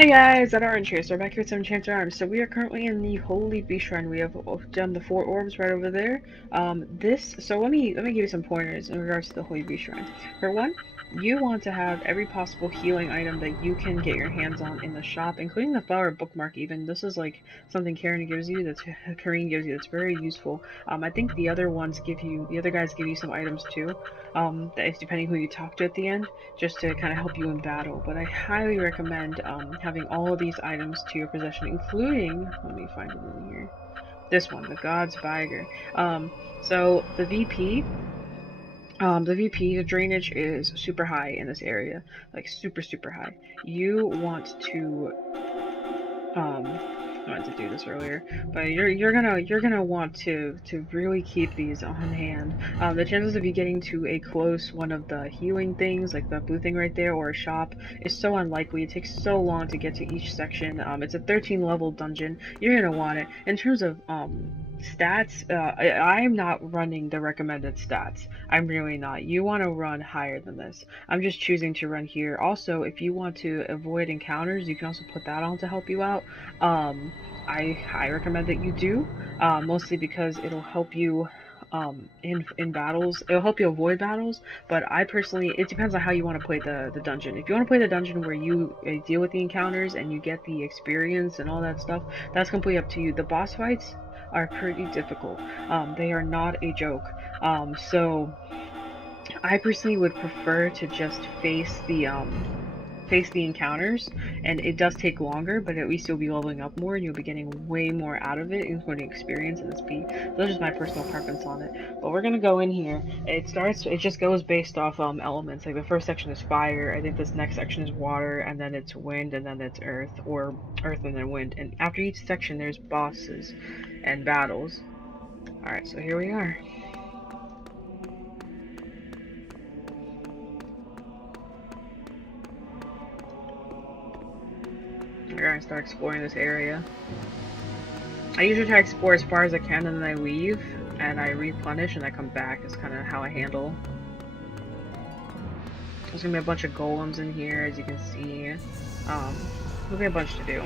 Hey guys, OuterOrange here. So we're back here with some Enchanted Arms. So we are currently in the Holy Beast Shrine. We have done the 4 orbs right over there. So let me give you some pointers in regards to the Holy Beast Shrine. For one, you want to have every possible healing item that you can get your hands on in the shop, including the flower bookmark even. This is like something Karine gives you, that's very useful. I think the other guys give you some items too. That is depending who you talk to at the end, just to kind of help you in battle. But I highly recommend having all of these items to your possession, including, let me find it in here, this one, the God's Viger. So the drainage is super high in this area, like super high. You want to I wanted to do this earlier, but you're gonna want to really keep these on hand. The chances of you getting to a close one of the healing things, like the blue thing right there, or a shop, is so unlikely. It takes so long to get to each section. It's a 13 level dungeon. You're gonna want it. In terms of stats, I'm not running the recommended stats. I'm really not. You want to run higher than this. I'm just choosing to run here. Also, if you want to avoid encounters, you can also put that on to help you out. I recommend that you do, mostly because it'll help you in battles. It'll help you avoid battles, but I personally, it depends on how you want to play the dungeon. If you want to play the dungeon where you deal with the encounters and you get the experience and all that stuff, that's completely up to you. The boss fights are pretty difficult. They are not a joke. So I personally would prefer to just face the encounters, and it does take longer, but at least you'll be leveling up more and you'll be getting way more out of it, including experience and speed. So that's just my personal preference on it. But we're gonna go in here. It just goes based off elements. Like the first section is fire, I think this next section is water, and then it's wind, and then it's earth, or earth and then wind. And after each section there's bosses and battles. Alright, so here we are. We're gonna start exploring this area. I usually try to explore as far as I can and then I leave and I replenish and I come back. Is kind of how I handle. There's gonna be a bunch of golems in here, as you can see. There'll be a bunch to do.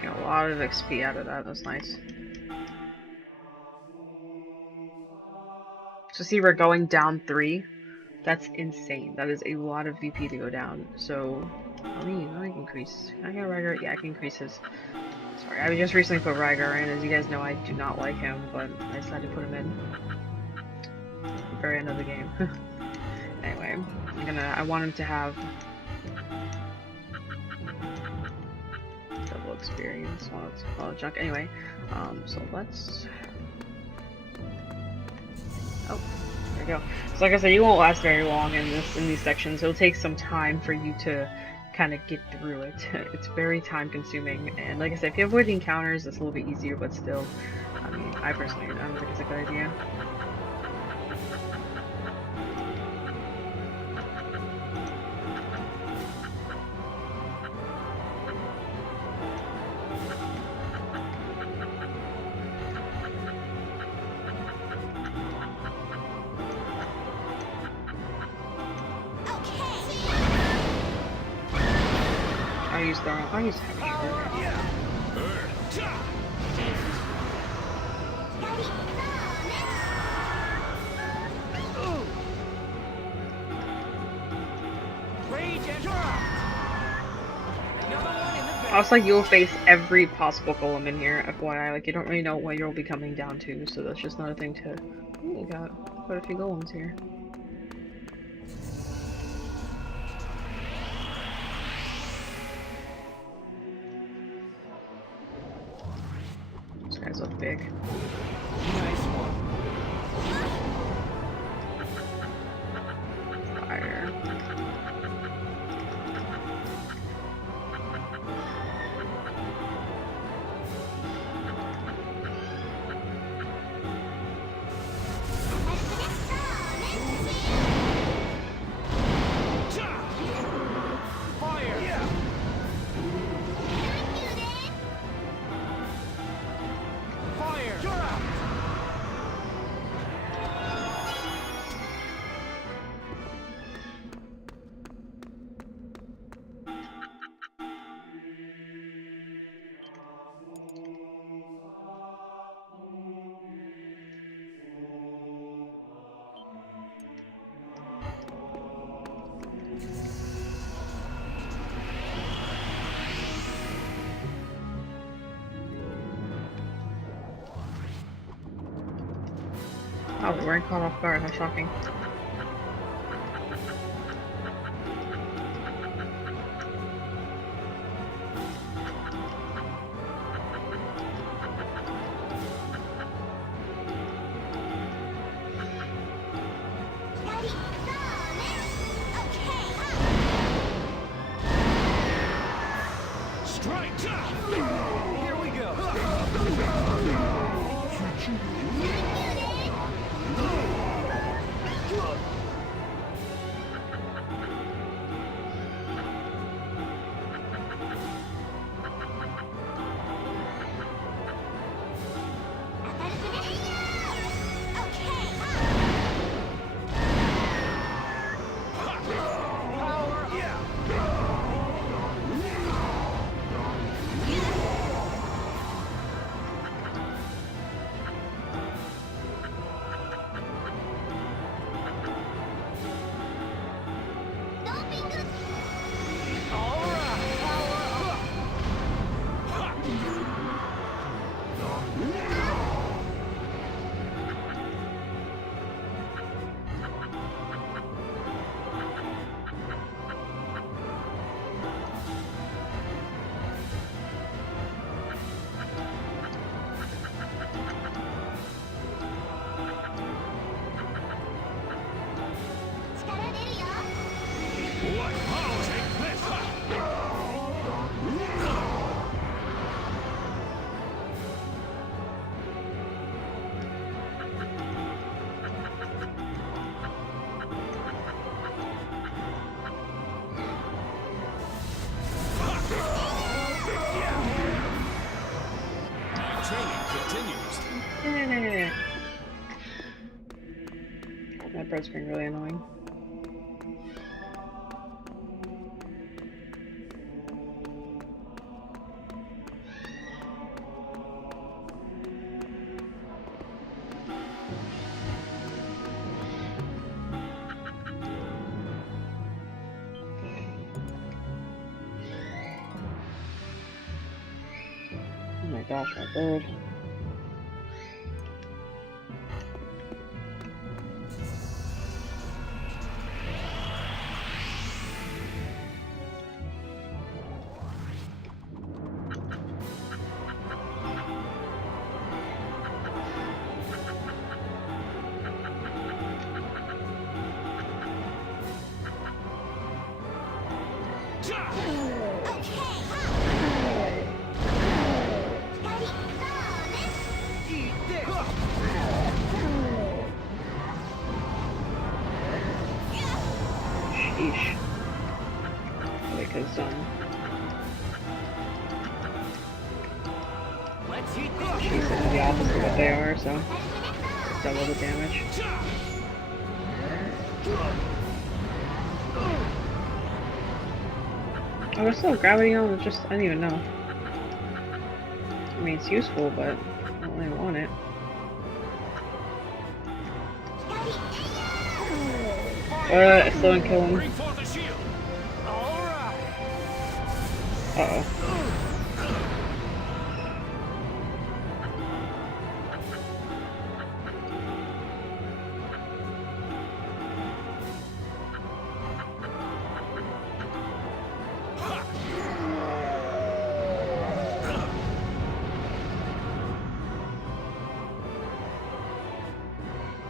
A lot of XP out of that. That's nice. So see, we're going down 3. That's insane. That is a lot of VP to go down. So let me increase. Can I get Rygar? Yeah, I can increase his. Sorry, I just recently put Rygar in. As you guys know, I do not like him, but I decided to put him in. At the very end of the game. Anyway, I want him to have double experience while it's junk. Anyway, so let's. Oh, there we go. So like I said, you won't last very long in these sections. It'll take some time for you to kind of get through it. It's very time consuming, and like I said, if you avoid the encounters, it's a little bit easier. But still, I mean, I personally don't think it's a good idea. I'll use heavy sugar. Also, you'll face every possible golem in here, FYI. Like, you don't really know what you'll be coming down to, so that's just another thing to... Ooh, we got quite a few golems here. These guys look big. Nice one. Fire. weren't caught off guard. How shocking. Here we go. That bird's being really annoying. Oh my gosh, my bird. Sheesh. Because, she's the opposite of what they are, so double the damage. Oh, there's still gravity on it, just, I don't even know. I mean, it's useful, but I don't really want it. I still didn't kill him. Uh-oh.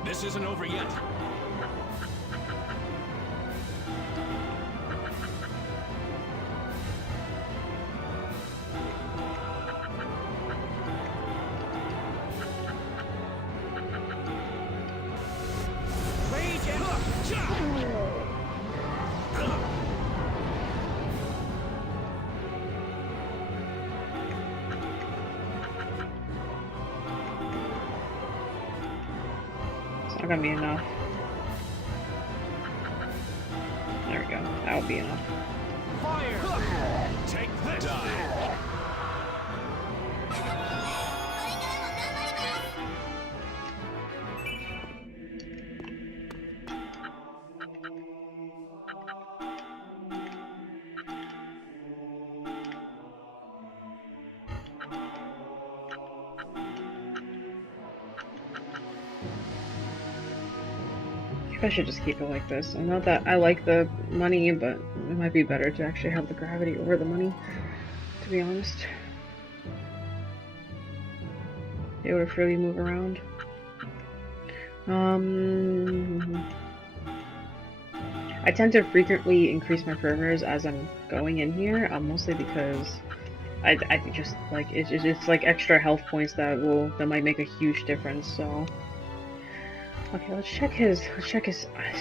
This isn't over yet. It's not gonna be enough. There we go. That'll be enough. Fire! Take this! Die. Maybe I should just keep it like this. I know that I like the money, but it might be better to actually have the gravity over the money, to be honest. Be able to freely move around. I tend to frequently increase my parameters as I'm going in here, mostly because I think just like it's like extra health points that might make a huge difference. So okay, let's check his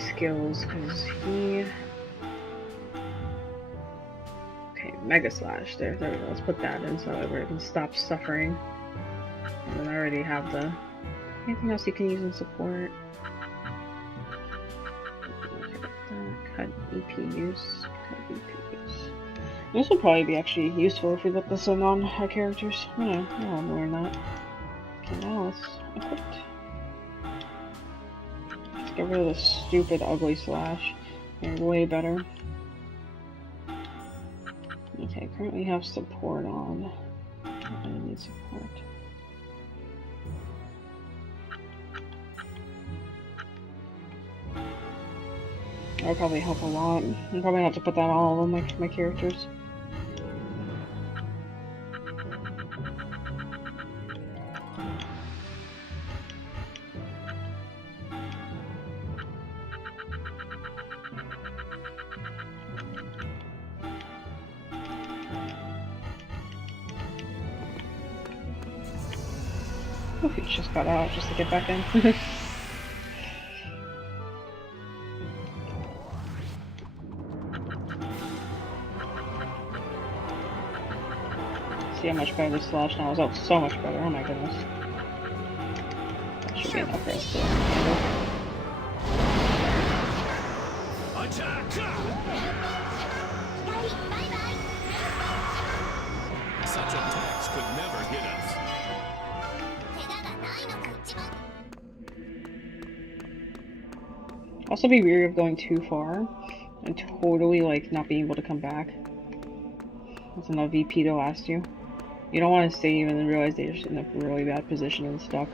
skills because he Mega Slash. There we go. Let's put that in so that we can stop suffering. And then I already have the anything else you can use in support. Cut EP use. Cut EP use. This would probably be actually useful if we put this in on our characters. I'll learn that. Okay, now let's equip. Let's get rid of this stupid ugly slash. They're way better. Okay, currently have support on. I need support. That would probably help a lot. I'm probably have to put that on all of my characters. Oh, he just got out just to get back in. See how much better this slash now is. Oh, so much better. Oh my goodness. That should be enough for us to handle. Attack! Such attacks could never hit us. Also be wary of going too far and totally like not being able to come back. That's enough VP to last you. You don't want to save and then realize they're just in a really bad position and stuck.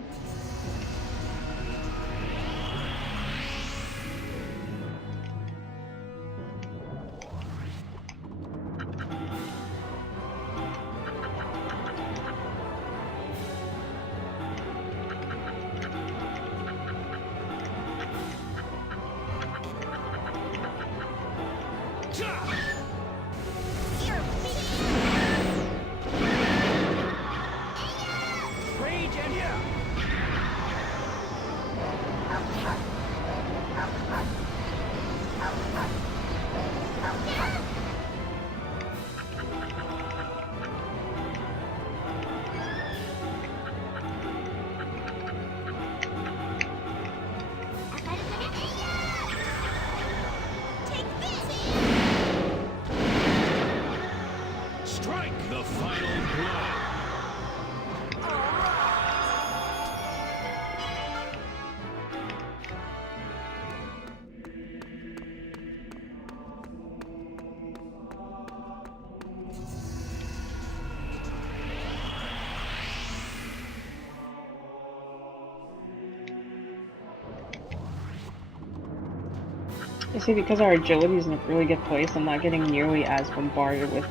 You see, because our agility is in a really good place, I'm not getting nearly as bombarded with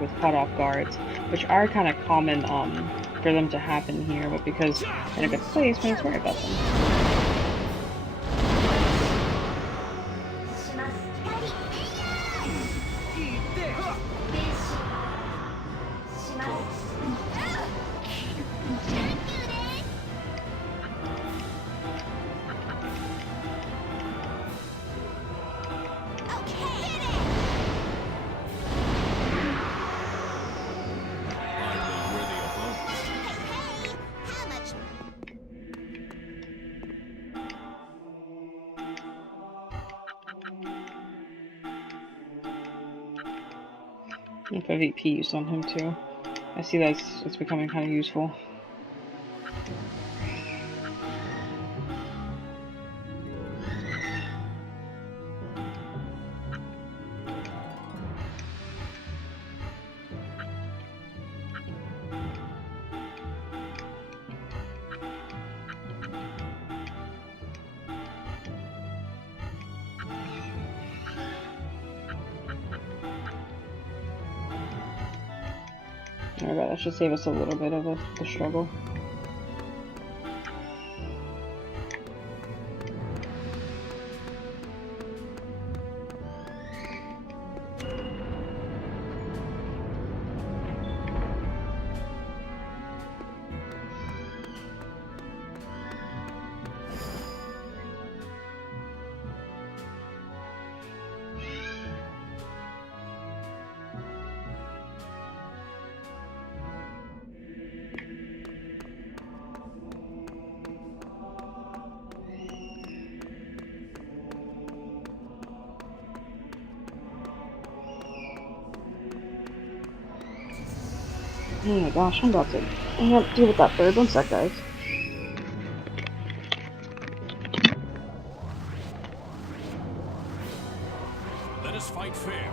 with cut-off guards, which are kind of common for them to happen here, but because in a good place, we don't have to worry about them. And put VP use on him too. I see that it's becoming kind of useful. Alright, that should save us a little bit of the struggle. Oh my gosh, I'm about to deal with that bird. One sec, guys. Let us fight fair.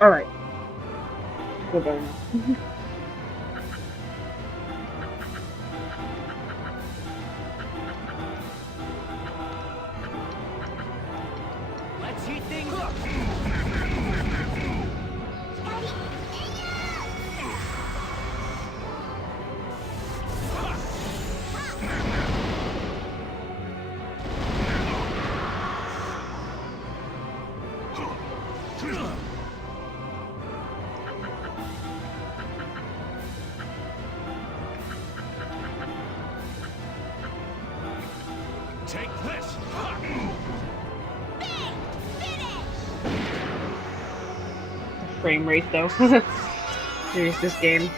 Alright. Feel better now. Let's heat things up. Take this! Frame rate though. Jeez, this game.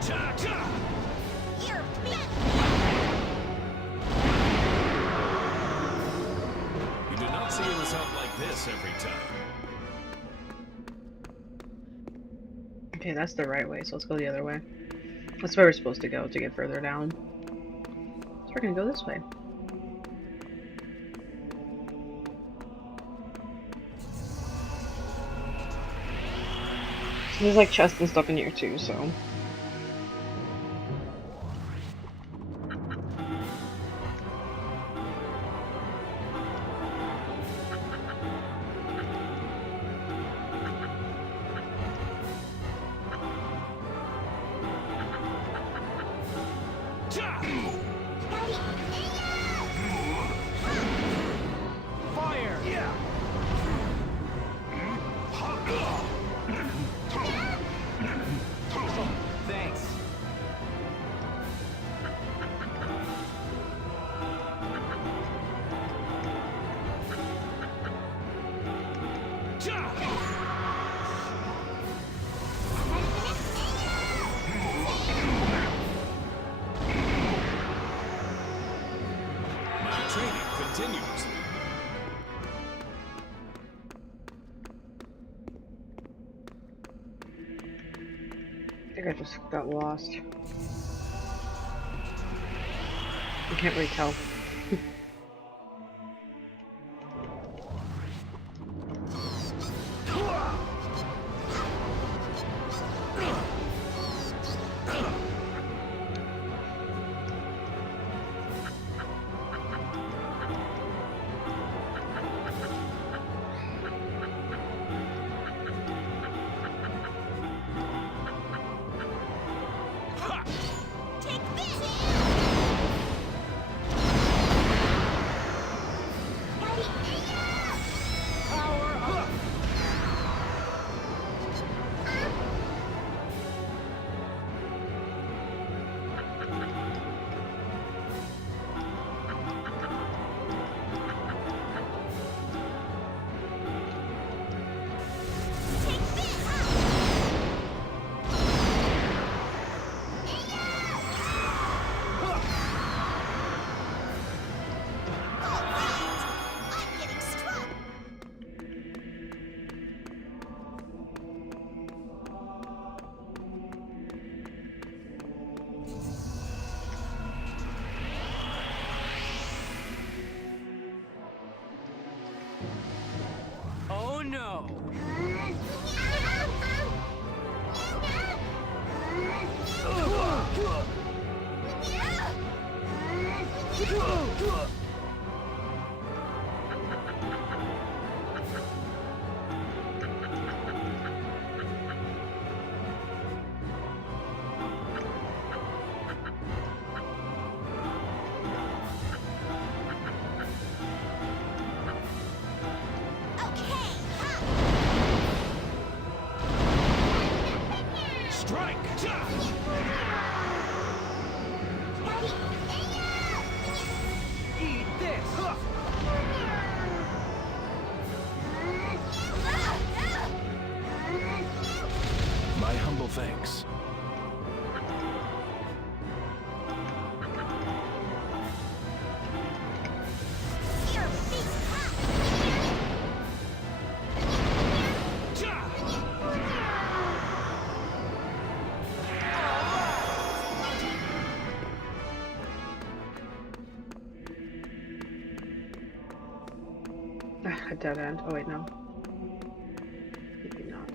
Attack! You do not see a result like this every time. Okay, that's the right way, so let's go the other way. That's where we're supposed to go to get further down. So we're gonna go this way. There's like chests and stuff in here too, so. Fire! Yeah. continues. I think I just got lost. I can't really tell. Oh no! Strike! Eat this! My humble thanks. A dead end. Oh wait, no. Maybe not.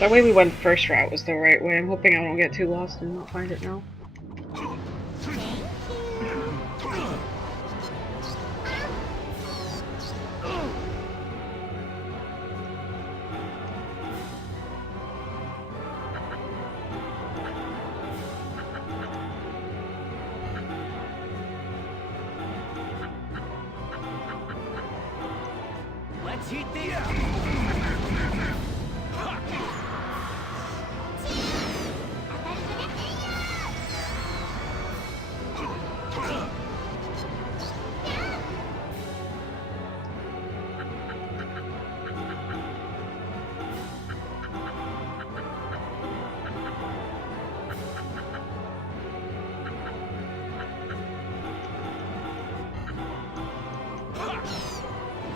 That way we went first route was the right way. I'm hoping I don't get too lost and not find it now. Let's heat things up!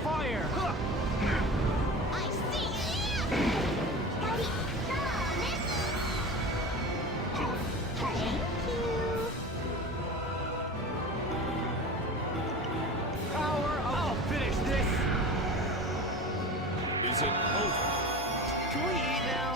Fire! I see you! Thank you. Power! I'll finish this! Is it over? Can we eat now?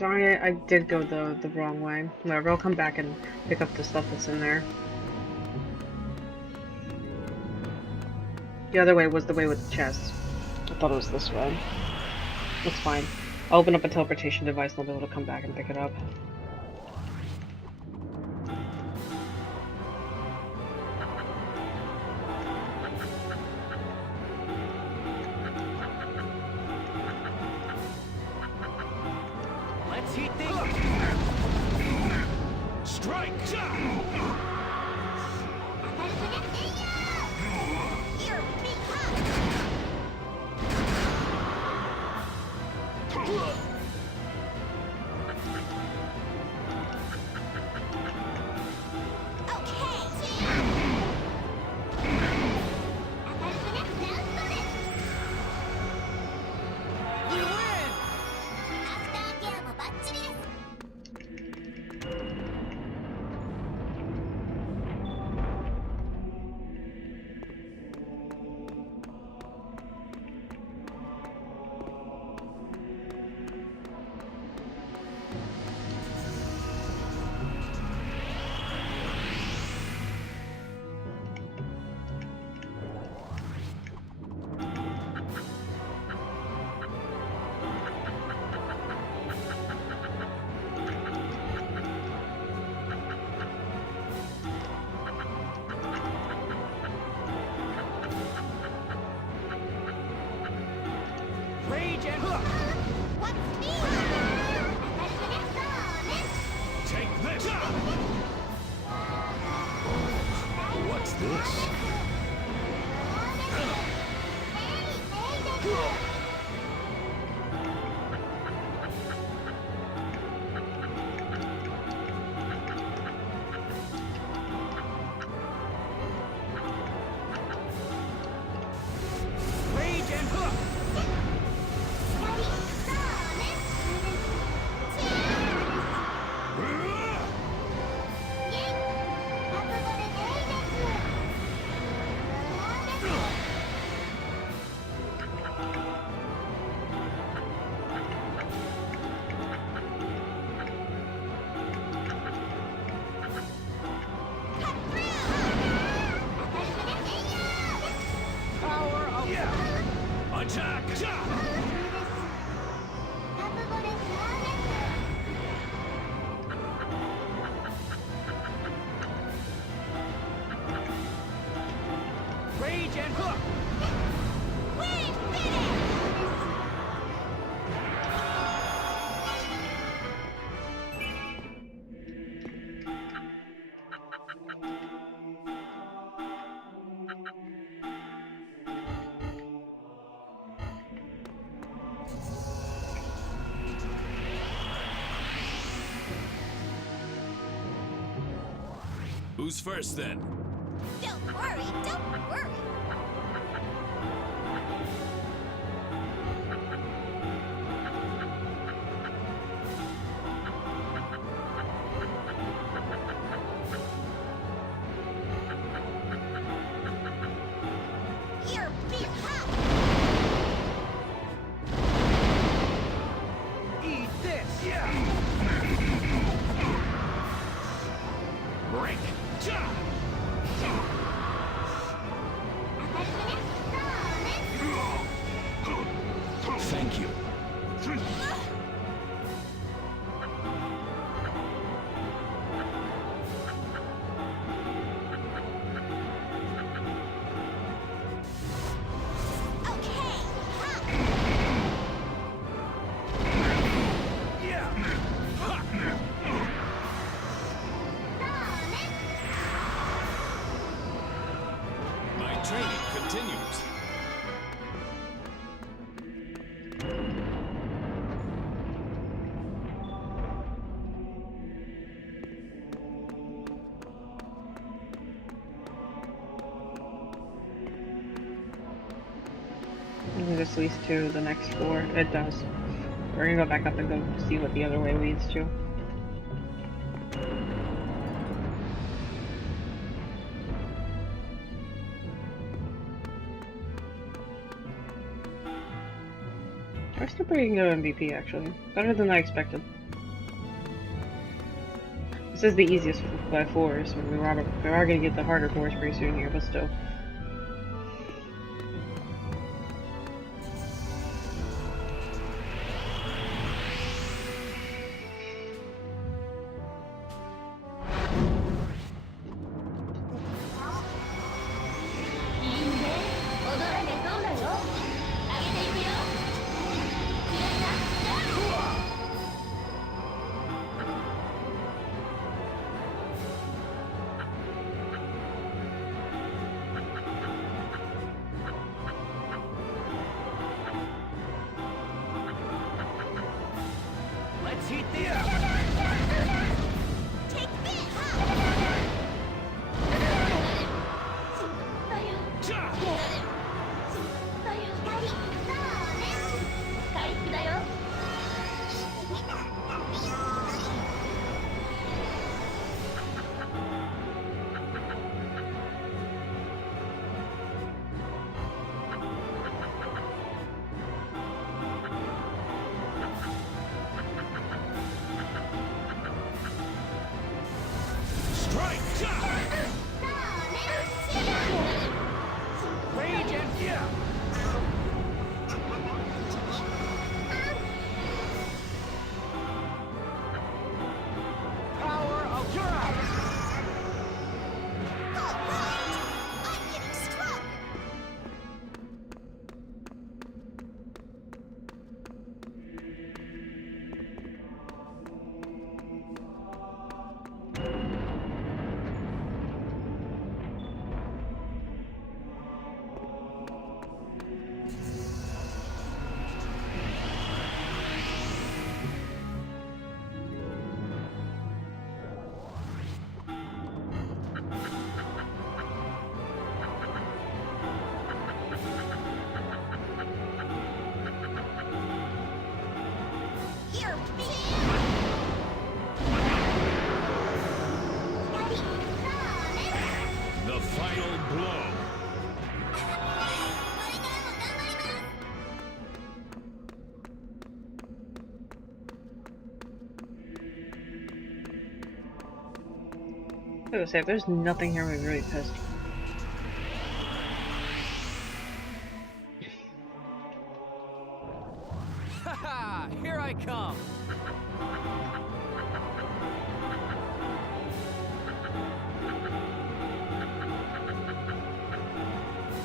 Darn it, I did go the wrong way. Whatever, I'll come back and pick up the stuff that's in there. The other way was the way with the chest. I thought it was this way. That's fine. I'll open up a teleportation device and I'll be able to come back and pick it up. Let's heat things. Strike! You're big hot. We win! Rage and hook! Take this! What's this? Rage and hook! Power of Attack! rage and hook! Who's first then? Don't worry, don't worry. You're big hot. Eat this! Break! Thank you. Okay, hot. My training continues. I think this leads to the next floor. It does. We're gonna go back up and go see what the other way leads to. I was still pretty good MVP actually. Better than I expected. This is the easiest by force. I mean, we are gonna get the harder force pretty soon here, but still. Let's heat this. Take this! Strike! Rage and fear. Power of OuterOrange. All right! I'm getting struck! You're The final blow. I was gonna say, if there's nothing here, I'm really pissed. Haha! Here I come.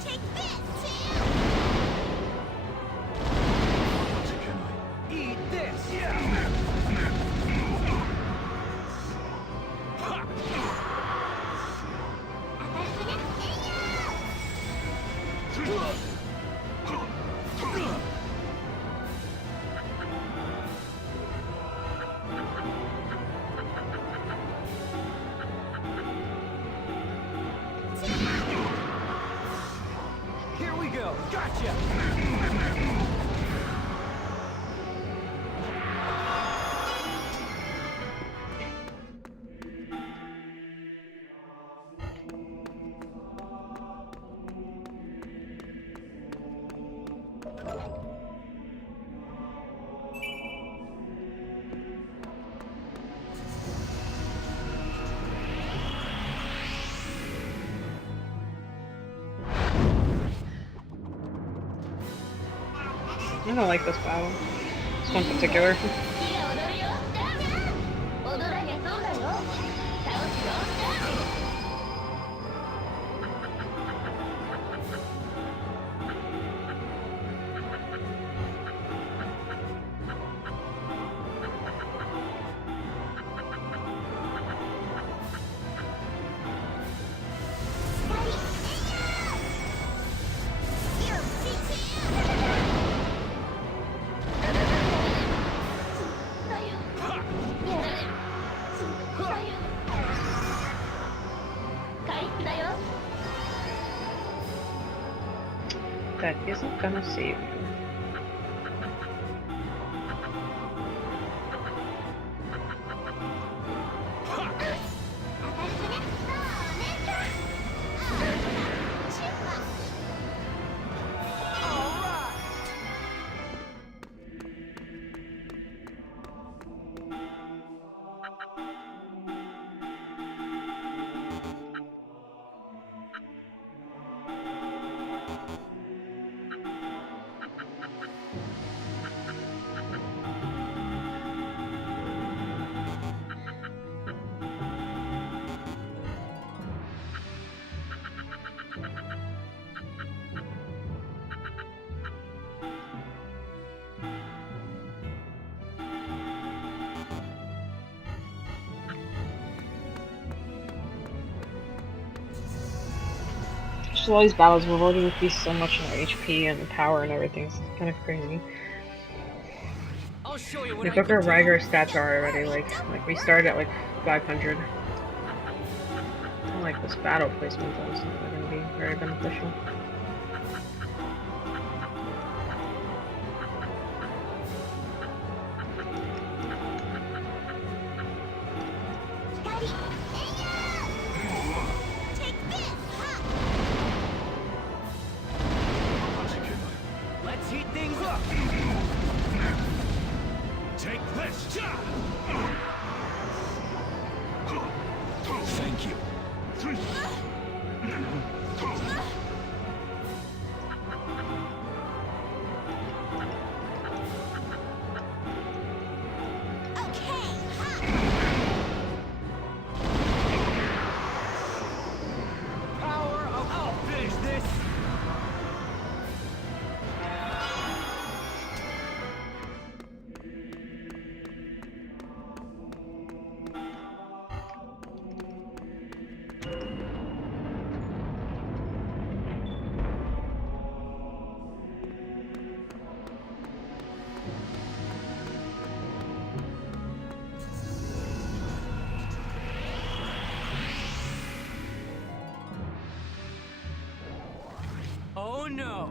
Take this, Tim! Eat this. Here we go. Gotcha. I don't like this battle. This one in particular. You're beaten! That isn't gonna save you. just all these battles, we've already increased so much in our HP and power and everything. It's kind of crazy. I'll show you what Look I at can our do. Riger stats are already, like we started at like 500. I don't like this battle placement though, it's not really gonna be very beneficial. Daddy, take this. Ha! Let's heat things up. Take this! Thank you. Okay. Ha! Power of... I'll finish this. Oh no!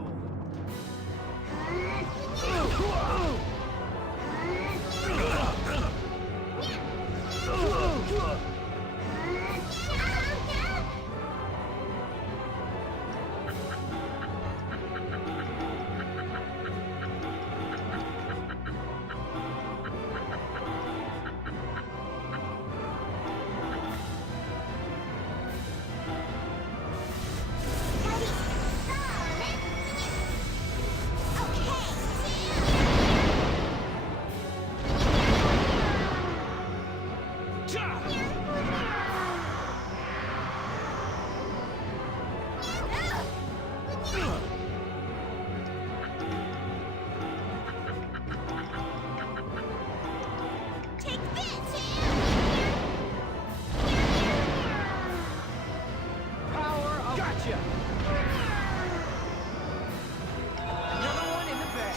Take this. Power of... Gotcha! Another one in the bag.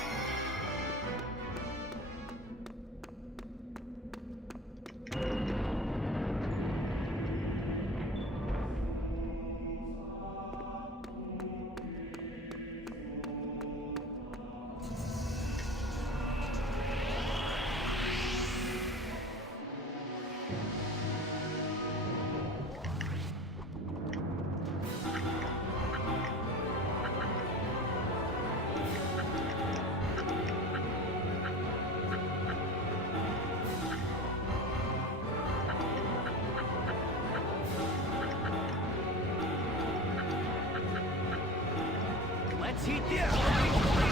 Let's heat this up. Take this.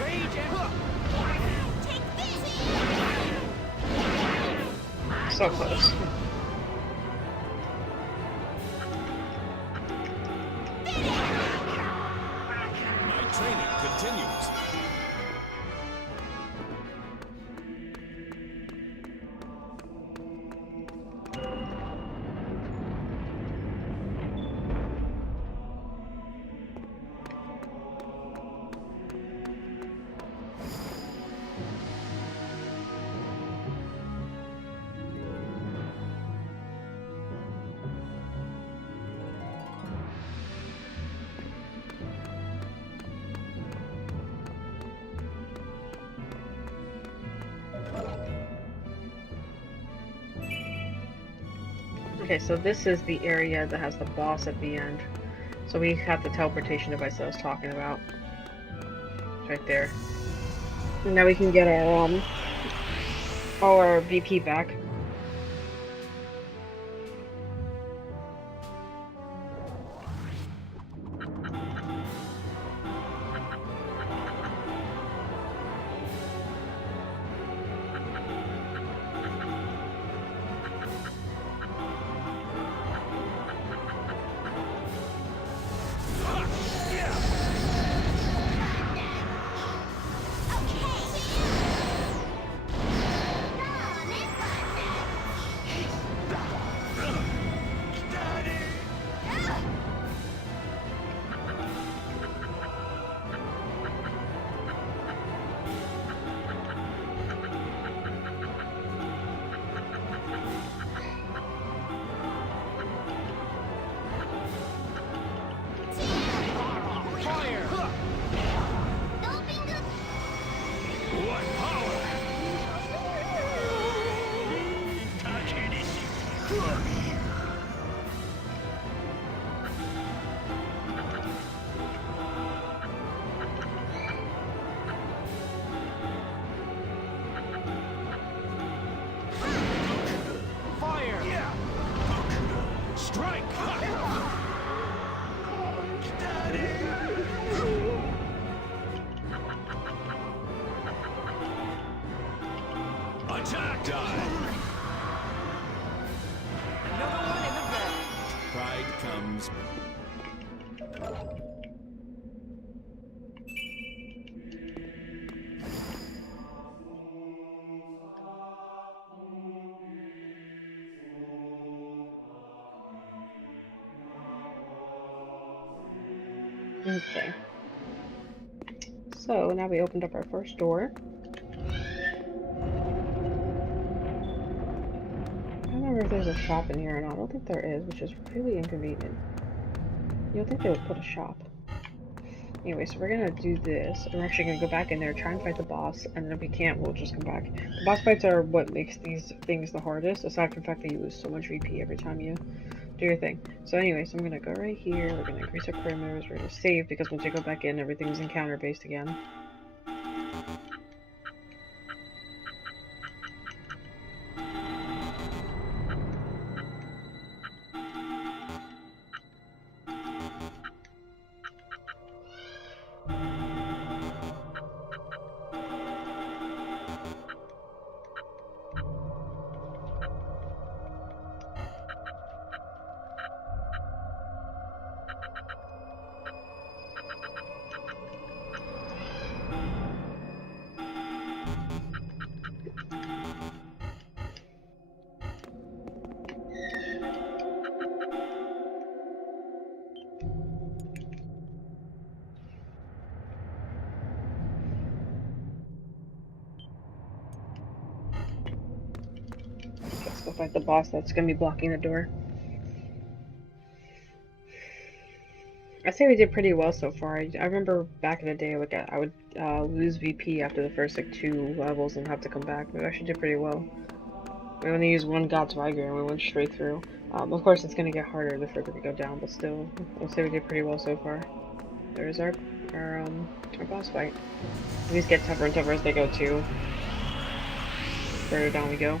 Rage and hook. Take this. So close. My training continues. Okay, so this is the area that has the boss at the end. So we have the teleportation device that I was talking about. It's right there. And now we can get our VP back. Die. Another one in the bag. Pride comes. Okay. So now we opened up our first door. I don't remember if there's a shop in here or not. I don't think there is, which is really inconvenient. You'll think they would put a shop. Anyway, so we're gonna do this. We're actually gonna go back in there, try and fight the boss, and then if we can't, we'll just come back. The boss fights are what makes these things the hardest, aside from the fact that you lose so much VP every time you do your thing. So anyway, so I'm gonna go right here, we're gonna increase our perimeters, we're gonna save, because once you go back in, everything's encounter-based again. Let's go fight the boss that's gonna be blocking the door. I say we did pretty well so far. I remember back in the day, like I would lose VP after the first like 2 levels and have to come back. We actually did pretty well. We only used one God's Viger and we went straight through. Of course, it's gonna get harder the further we go down, but still, I'll say we did pretty well so far. There's our boss fight. These get tougher and tougher as they go too. Further down we go.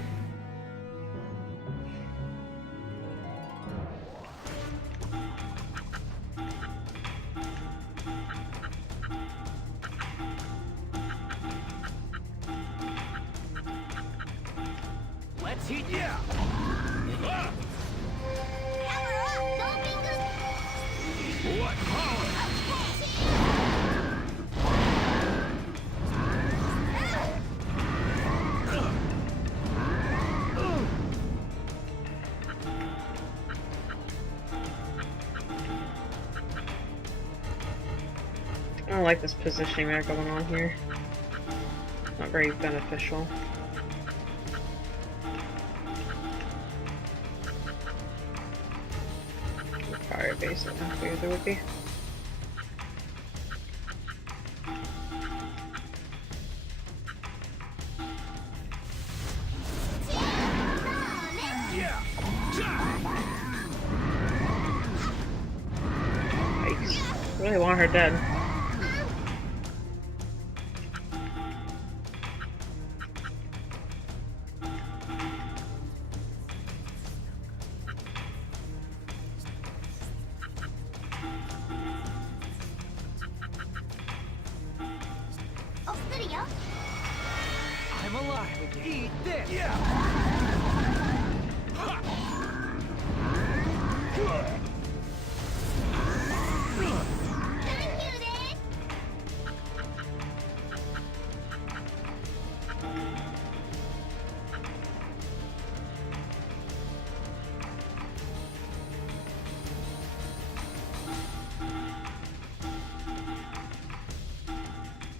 Let's heat Yeah. Ah. Power up! Don't be good. What power? I don't like this positioning we have going on here. Not very beneficial. Fire base, I figured there would be. Yeah. Yikes. Really want her dead. Oh, video. I'm alive again. Eat this. Yeah. Thank you, Dad.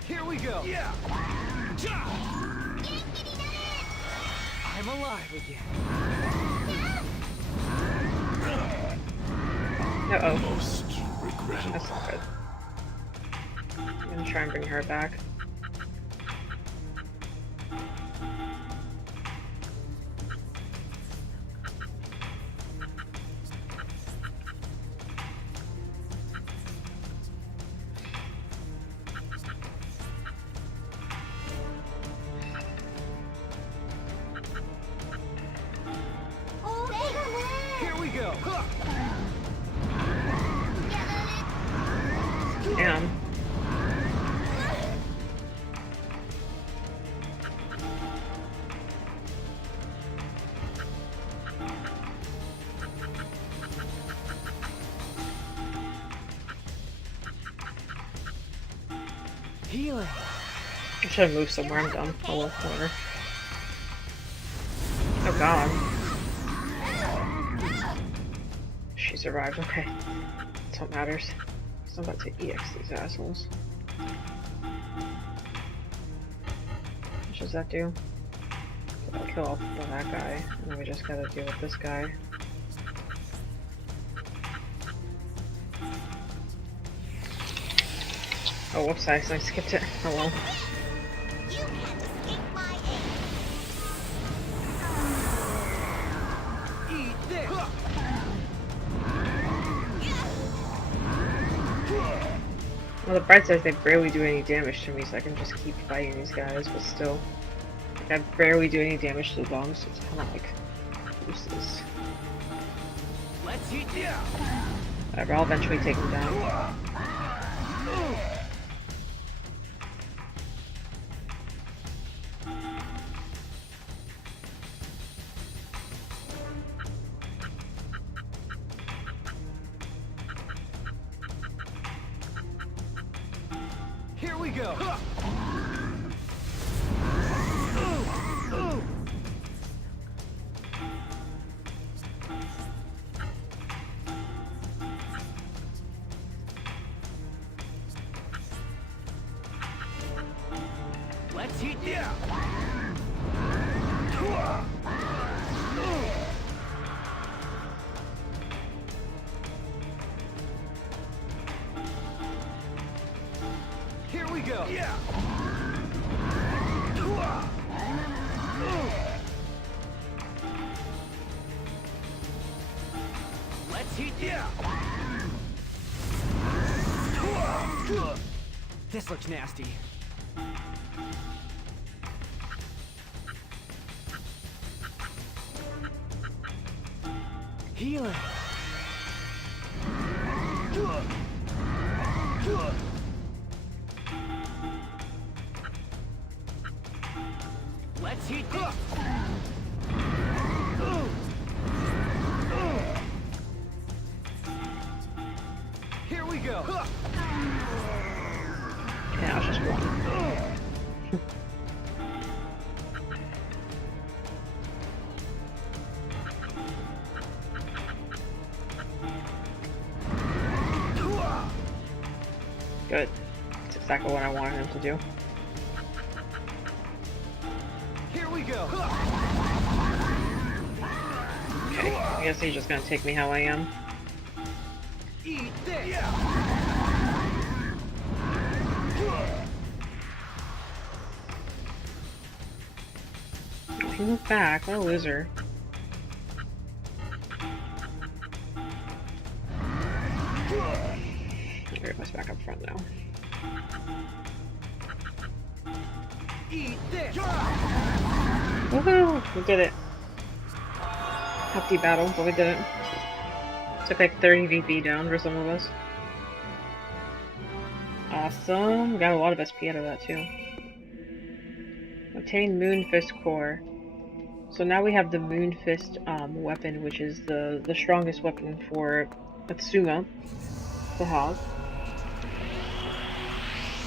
Here we go. Yeah. I'm alive again. Uh-oh. Most regrettable. That's not good. I'm gonna try and bring her back. Oh, Here we go. Damn. Healing. I should have moved somewhere. I'm dumb. Oh well, whatever. Oh god. She survived. Okay. That's what matters. So I'm about to EX these assholes. What does that do? I'll kill off that guy, and then we just gotta deal with this guy. Oh, whoops, I skipped it. Oh well. You can't escape my aim. Eat this. Well, the bright side is they barely do any damage to me, so I can just keep fighting these guys, but still. Like, I barely do any damage to the bombs, so it's kinda like useless. Let's eat this. Whatever, I'll eventually take them down. Here we go. Let's eat this. Here we go. Let's eat this. This looks nasty. Healing. Let's eat this. Here we go. Yeah, it's just one. Good. That's exactly what I wanted him to do. Here we go. Okay, I guess he's just gonna take me how I am. Eat this. He moved back. What a loser. Everybody's back up front now. Eat this. Woohoo! We did it. Hefty battle, but we did it. Took like 30 VP down for some of us. Awesome. We got a lot of SP out of that too. Obtain Moon Fist Core. So now we have the Moon Fist weapon, which is the strongest weapon for Atsuma to have.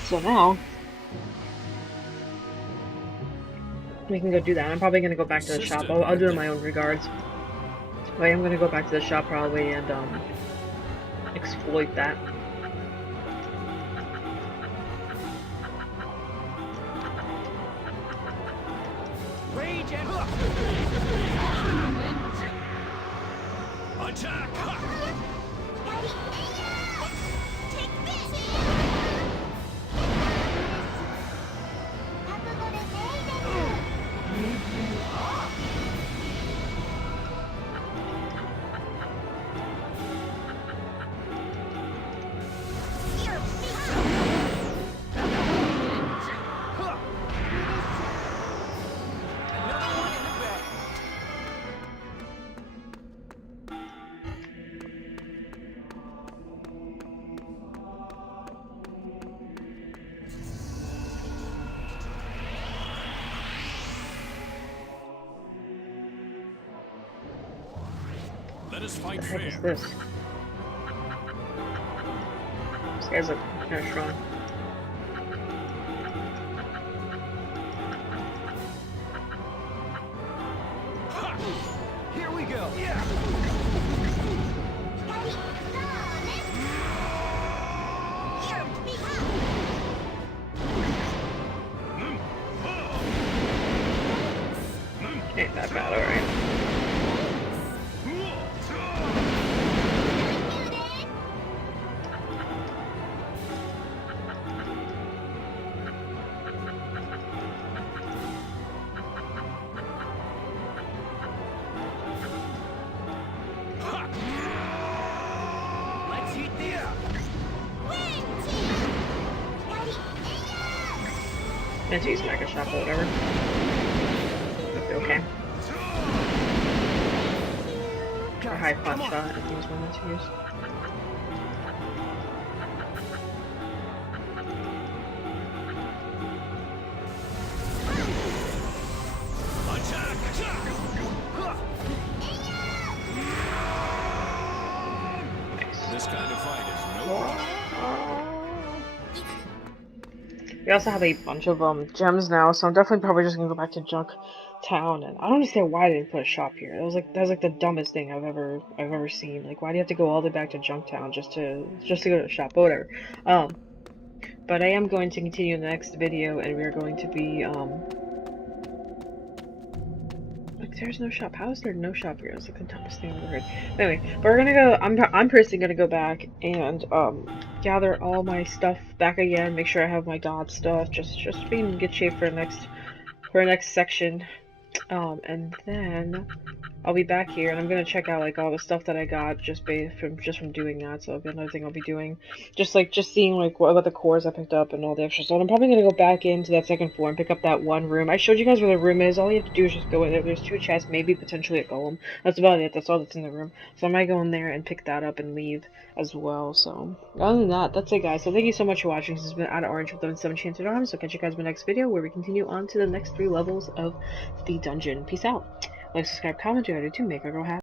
So now we can go do that. I'm probably gonna go back to the shop. I'll do it in my own regards. But I'm gonna go back to the shop probably and exploit that. Rage and Attack! Take this! You're another one in the bag. Let us fight What the heck is fair. this? This guy's like kind of strong. that bad, alright. Let's eat this. And to use Mega Shop or whatever. Okay. Or high pot shot, I think is one that's used. Attack! This kind of fight is no problem. We also have a bunch of gems now, so I'm definitely probably just gonna go back to Junk Town. And I don't understand why they didn't put a shop here. That was like the dumbest thing I've ever seen. Like, why do you have to go all the way back to Junk Town just to go to the shop? But whatever. But I am going to continue in the next video, and we are going to be like, there's no shop. How is there no shop here? It's like the dumbest thing I've ever heard. Anyway, but we're gonna go. I'm personally gonna go back and gather all my stuff back again. Make sure I have my god stuff. Just be in good shape for next section. And then I'll be back here, and I'm gonna check out like all the stuff that I got just from doing that. So that'll be another thing I'll be doing, just seeing like what the cores I picked up and all the extra stuff. I'm probably gonna go back into that second floor and pick up that one room. I showed you guys where the room is. All you have to do is just go in there. There's 2 chests, maybe potentially a golem. That's about it. That's all that's in the room. So I might go in there and pick that up and leave as well. So other than that, that's it, guys. So thank you so much for watching. This has been OuterOrange with the 7 Enchanted Arms. So catch you guys in the next video where we continue on to the next 3 levels of the dungeon. Peace out. Like, subscribe, comment, do I do too. Make her go happy.